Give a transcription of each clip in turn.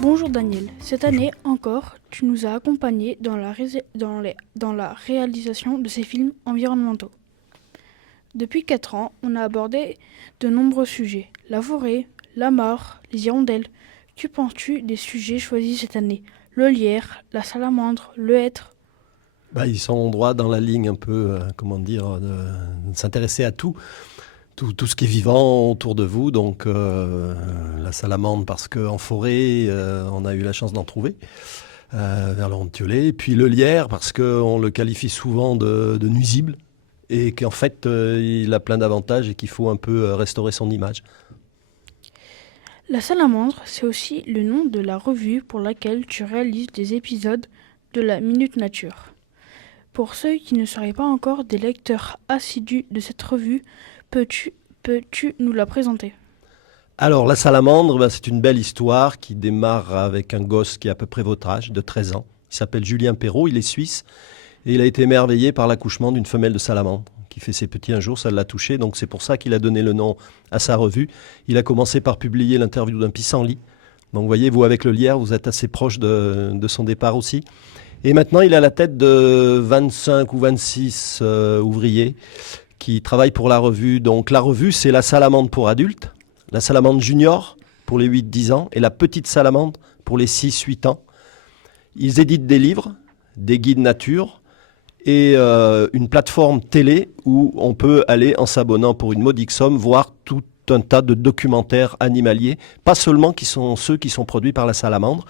Bonjour Daniel, cette Bonjour. année encore, tu nous as accompagnés dans la réalisation de ces films environnementaux. Depuis 4 ans, on a abordé de nombreux sujets. La forêt, la mort, les hirondelles. Que penses-tu des sujets choisis cette année? Le lierre, la salamandre, le hêtre. Ils sont droit dans la ligne un peu, comment dire, de s'intéresser à tout ce qui est vivant autour de vous. Donc la salamandre parce qu'en forêt, on a eu la chance d'en trouver vers le Ronde-Thiollet. Et puis le lierre parce qu'on le qualifie souvent de nuisible et qu'en fait il a plein d'avantages et qu'il faut un peu restaurer son image. La salamandre, c'est aussi le nom de la revue pour laquelle tu réalises des épisodes de la Minute Nature. Pour ceux qui ne seraient pas encore des lecteurs assidus de cette revue, peux-tu, peux-tu nous la présenter? Alors la salamandre, c'est une belle histoire qui démarre avec un gosse qui a à peu près votre âge, de 13 ans. Il s'appelle Julien Perrault, il est suisse. Et il a été émerveillé par l'accouchement d'une femelle de salamandre qui fait ses petits un jour, ça l'a touché. Donc c'est pour ça qu'il a donné le nom à sa revue. Il a commencé par publier l'interview d'un pissenlit. Donc vous voyez, vous avec le lierre, vous êtes assez proche de son départ aussi. Et maintenant, il a la tête de 25 ou 26 ouvriers qui travaillent pour la revue. Donc la revue, c'est la salamandre pour adultes, la salamandre junior pour les 8-10 ans et la petite salamandre pour les 6-8 ans. Ils éditent des livres, des guides nature, et une plateforme télé où on peut aller, en s'abonnant pour une modique somme, voir tout un tas de documentaires animaliers, pas seulement qui sont ceux qui sont produits par la salamandre.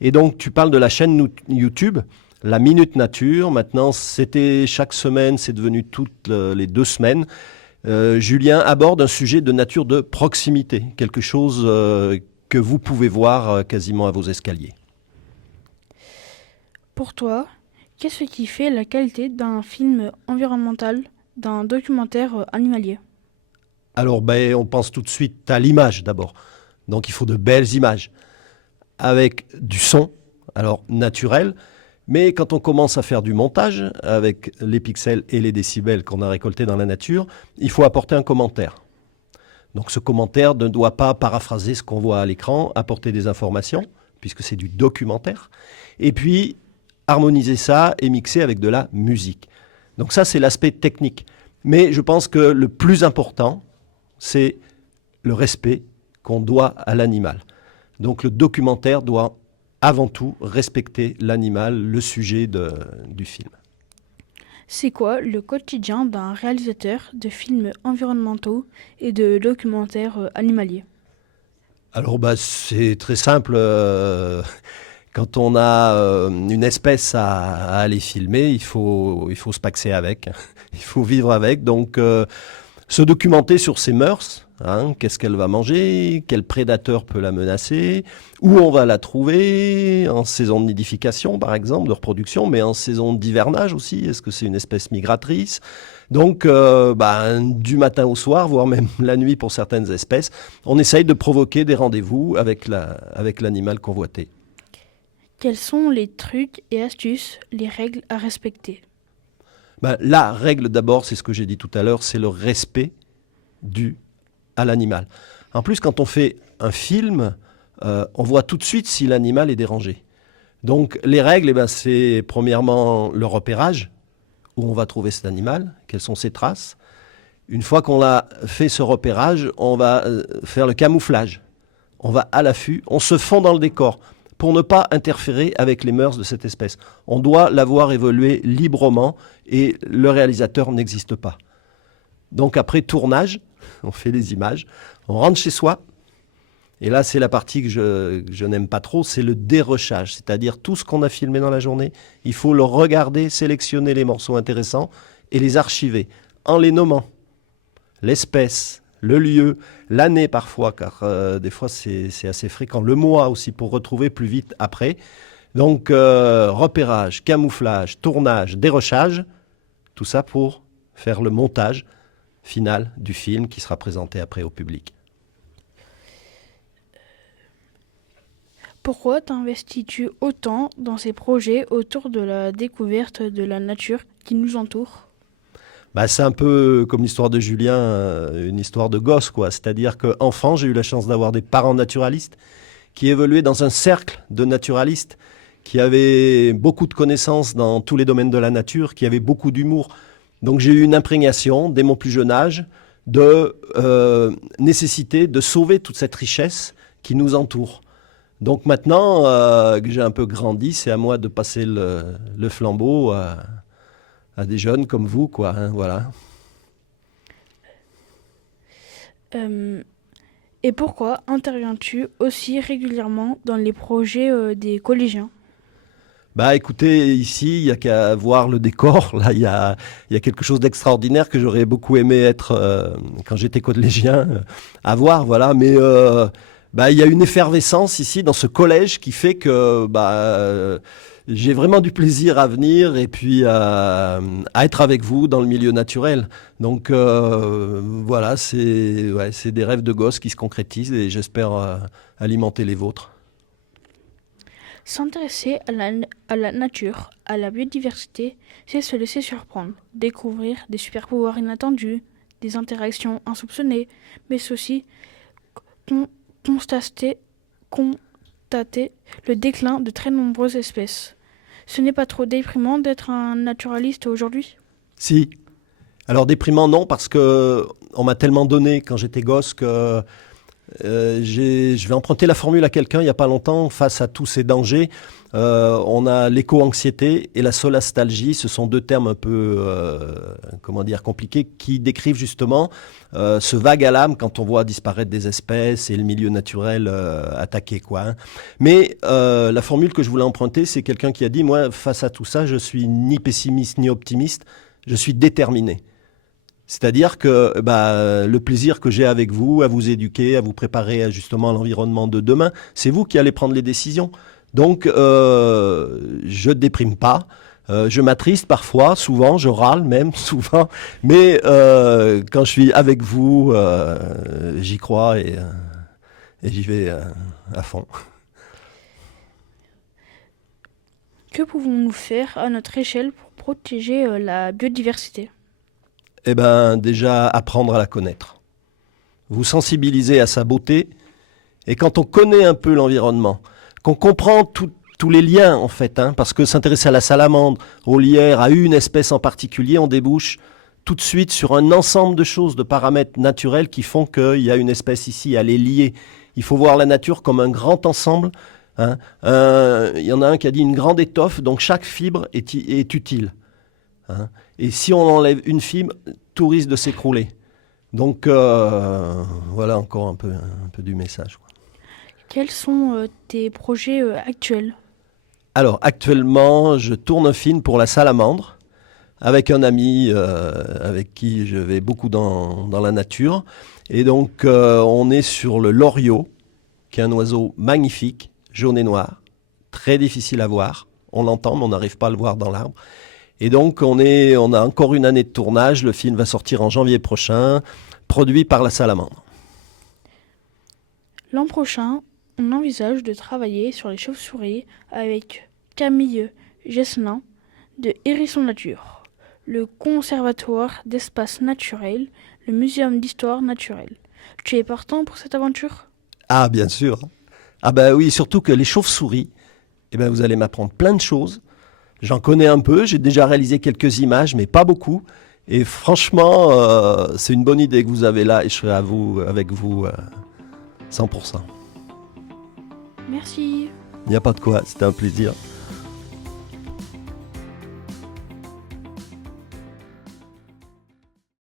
Et donc tu parles de la chaîne YouTube, la Minute Nature. Maintenant, c'était chaque semaine, c'est devenu toutes les 2 semaines. Julien aborde un sujet de nature de proximité, quelque chose que vous pouvez voir quasiment à vos escaliers. Pour toi, qu'est-ce qui fait la qualité d'un film environnemental, d'un documentaire animalier? Alors, on pense tout de suite à l'image d'abord. Donc, il faut de belles images avec du son, alors naturel. Mais quand on commence à faire du montage avec les pixels et les décibels qu'on a récoltés dans la nature, il faut apporter un commentaire. Donc, ce commentaire ne doit pas paraphraser ce qu'on voit à l'écran, apporter des informations, puisque c'est du documentaire. Et puis, harmoniser ça et mixer avec de la musique. Donc, ça, c'est l'aspect technique. Mais je pense que le plus important, c'est le respect qu'on doit à l'animal. Donc le documentaire doit avant tout respecter l'animal, le sujet du film. C'est quoi le quotidien d'un réalisateur de films environnementaux et de documentaires animaliers? Alors c'est très simple. Quand on a une espèce à aller filmer, il faut se paxer avec, il faut vivre avec. Donc se documenter sur ses mœurs, qu'est-ce qu'elle va manger, quel prédateur peut la menacer, où on va la trouver, en saison de nidification par exemple, de reproduction, mais en saison d'hivernage aussi, est-ce que c'est une espèce migratrice? Donc du matin au soir, voire même la nuit pour certaines espèces, on essaye de provoquer des rendez-vous avec l'animal convoité. Quels sont les trucs et astuces, les règles à respecter? La règle d'abord, c'est ce que j'ai dit tout à l'heure, c'est le respect dû à l'animal. En plus, quand on fait un film, on voit tout de suite si l'animal est dérangé. Donc les règles, c'est premièrement le repérage, où on va trouver cet animal, quelles sont ses traces. Une fois qu'on a fait ce repérage, on va faire le camouflage. On va à l'affût, on se fond dans le décor pour ne pas interférer avec les mœurs de cette espèce. On doit la voir évoluer librement et le réalisateur n'existe pas. Donc après tournage, on fait les images, on rentre chez soi, et là c'est la partie que je n'aime pas trop, c'est le dérochage, c'est-à-dire tout ce qu'on a filmé dans la journée, il faut le regarder, sélectionner les morceaux intéressants et les archiver en les nommant. L'espèce, le lieu, l'année parfois, car des fois c'est assez fréquent, le mois aussi pour retrouver plus vite après. Donc repérage, camouflage, tournage, dérochage, tout ça pour faire le montage final du film qui sera présenté après au public. Pourquoi t'investis-tu autant dans ces projets autour de la découverte de la nature qui nous entoure? C'est un peu comme l'histoire de Julien, une histoire de gosse, quoi. C'est-à-dire qu'enfant, j'ai eu la chance d'avoir des parents naturalistes qui évoluait dans un cercle de naturalistes, qui avaient beaucoup de connaissances dans tous les domaines de la nature, qui avaient beaucoup d'humour. Donc j'ai eu une imprégnation, dès mon plus jeune âge, de nécessité de sauver toute cette richesse qui nous entoure. Donc maintenant que j'ai un peu grandi, c'est à moi de passer le flambeau à des jeunes comme vous, quoi. Hein, voilà. Et pourquoi interviens-tu aussi régulièrement dans les projets des collégiens? Bah écoutez, ici, il n'y a qu'à voir le décor. Là, il y a quelque chose d'extraordinaire que j'aurais beaucoup aimé être quand j'étais collégien, à voir, voilà. Mais bah, il y a une effervescence ici dans ce collège qui fait que j'ai vraiment du plaisir à venir et puis à être avec vous dans le milieu naturel. Donc voilà, c'est des rêves de gosse qui se concrétisent et j'espère alimenter les vôtres. S'intéresser à la nature, à la biodiversité, c'est se laisser surprendre, découvrir des super-pouvoirs inattendus, des interactions insoupçonnées, mais c'est aussi con- constater, constater le déclin de très nombreuses espèces. Ce n'est pas trop déprimant d'être un naturaliste aujourd'hui? Si. Alors déprimant, non, parce que on m'a tellement donné quand j'étais gosse que je vais emprunter la formule à quelqu'un il n'y a pas longtemps face à tous ces dangers. On a l'éco-anxiété et la solastalgie. Ce sont deux termes un peu, comment dire, compliqués qui décrivent justement ce vague à l'âme quand on voit disparaître des espèces et le milieu naturel attaqué, quoi. Hein. Mais la formule que je voulais emprunter, c'est quelqu'un qui a dit, moi, face à tout ça, je suis ni pessimiste ni optimiste, je suis déterminé. C'est-à-dire que le plaisir que j'ai avec vous, à vous éduquer, à vous préparer justement à l'environnement de demain, c'est vous qui allez prendre les décisions. Donc, je ne déprime pas. Je m'attriste parfois, souvent, je râle même, souvent. Mais quand je suis avec vous, j'y crois et j'y vais à fond. Que pouvons-nous faire à notre échelle pour protéger la biodiversité? Eh bien, déjà, apprendre à la connaître. Vous sensibiliser à sa beauté. Et quand on connaît un peu l'environnement, qu'on comprend tous les liens, en fait, hein, parce que s'intéresser à la salamandre, au lierre, à une espèce en particulier, on débouche tout de suite sur un ensemble de choses, de paramètres naturels qui font qu'il y a une espèce ici, elle est liée. Il faut voir la nature comme un grand ensemble. Hein. Il y en a un qui a dit une grande étoffe, donc chaque fibre est utile. Hein. Et si on enlève une fibre, tout risque de s'écrouler. Donc voilà encore un peu du message, quoi. Quels sont tes projets actuels? Alors actuellement, je tourne un film pour la salamandre avec un ami avec qui je vais beaucoup dans la nature. Et donc on est sur le loriot, qui est un oiseau magnifique, jaune et noir, très difficile à voir. On l'entend, mais on n'arrive pas à le voir dans l'arbre. Et donc, on a encore une année de tournage. Le film va sortir en janvier prochain, produit par la Salamandre. L'an prochain, on envisage de travailler sur les chauves-souris avec Camille Gesselin de Hérisson Nature, le Conservatoire d'espaces naturels, le Muséum d'histoire naturelle. Tu es partant pour cette aventure? Ah, bien sûr. Ah ben oui, surtout que les chauves-souris, eh ben, vous allez m'apprendre plein de choses. J'en connais un peu, j'ai déjà réalisé quelques images, mais pas beaucoup. Et franchement, c'est une bonne idée que vous avez là et je serai avec vous 100%. Merci. Il n'y a pas de quoi, c'était un plaisir.